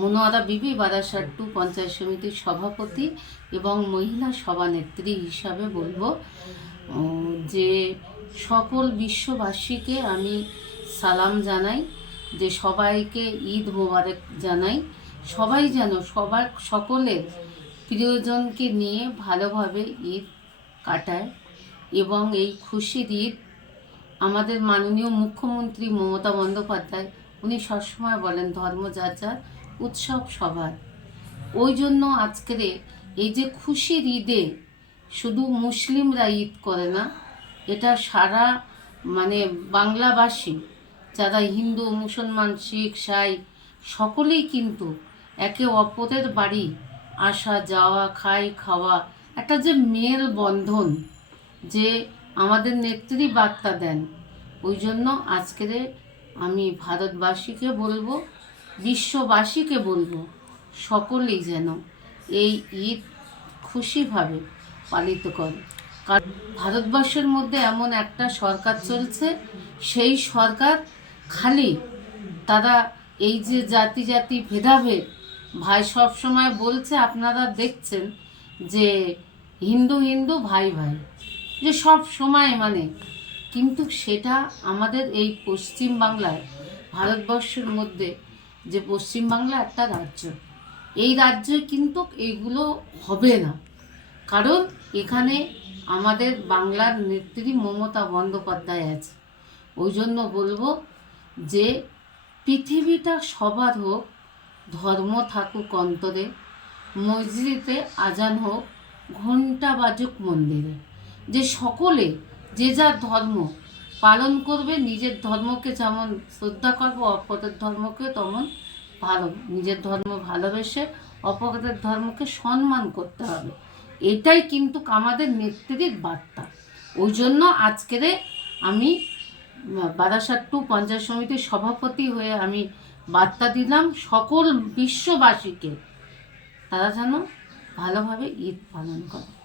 মনোয়ারা বিবি, Barasat two panchayat সমিতির সভাপতি এবং মহিলা সভানেত্রী হিসাবে বলব যে সকল বিশ্ববাসীকে আমি সালাম জানাই, যে সবাইকে ঈদ মোবারক জানাই। সবাই যেন সবার, সকলের প্রিয়জনকে নিয়ে ভালোভাবে ঈদ কাটায় এবং এই খুশির ঈদ আমাদের মাননীয় মুখ্যমন্ত্রী মমতা বন্দ্যোপাধ্যায় উনি সবসময় বলেন, ধর্ম যার উৎসব সবার। ওই জন্য আজকের এই যে খুশির ঈদে শুধু মুসলিমরা ঈদ করে না, এটা সারা মানে বাংলাভাষী যারা হিন্দু, মুসলমান, শিখ, সাই, সকলেই কিন্তু একে অপরের বাড়ি আসা, যাওয়া, খাই, খাওয়া, একটা যে মেল বন্ধন যে আমাদের নেত্রী বার্তা দেন, ওই জন্য আজকের আমি ভারতবাসীকে বলব, বিশ্ববাসীকে বলব, সকলেই যেন এই ঈদ খুশিভাবে পালিত করে। কারণ ভারতবর্ষের মধ্যে এমন একটা সরকার চলছে, সেই সরকার খালি তারা এই যে জাতি জাতি ভেদাভেদ, ভাই সব সময় বলছে, আপনারা দেখছেন যে হিন্দু হিন্দু ভাই ভাই, যে সব সময় মানে কিন্তু সেটা আমাদের এই পশ্চিম বাংলায় ভারতবর্ষের মধ্যে যে পশ্চিম বাংলা একটা রাজ্য। এই রাজ্যে কিন্তু এগুলো হবে না। কারণ এখানে আমাদের বাংলার নেত্রী মমতা বন্দ্যোপাধ্যায় আছে। ওই জন্য বলব যে পৃথিবীটা সবার হোক, ধর্ম থাকুক অন্তরে, মসজিদে আজান হোক, ঘণ্টা বাজুক মন্দিরে। যে সকলে যে যার ধর্ম পালন করবে, নিজের ধর্মকে যেমন শ্রদ্ধা করব অপরের ধর্মকে তেমন ভালো, নিজের ধর্ম ভালোবেসে অপরের ধর্মকে সম্মান করতে হবে। এটাই কিন্তু আমাদের নেত্রীর বার্তা। ওই জন্য আজকেরে আমি বারাসাত টু পঞ্চায়েত সমিতির সভাপতি হয়ে আমি বার্তা দিলাম সকল বিশ্ববাসীকে। তারা যেন ভালোভাবে ঈদ পালন করে।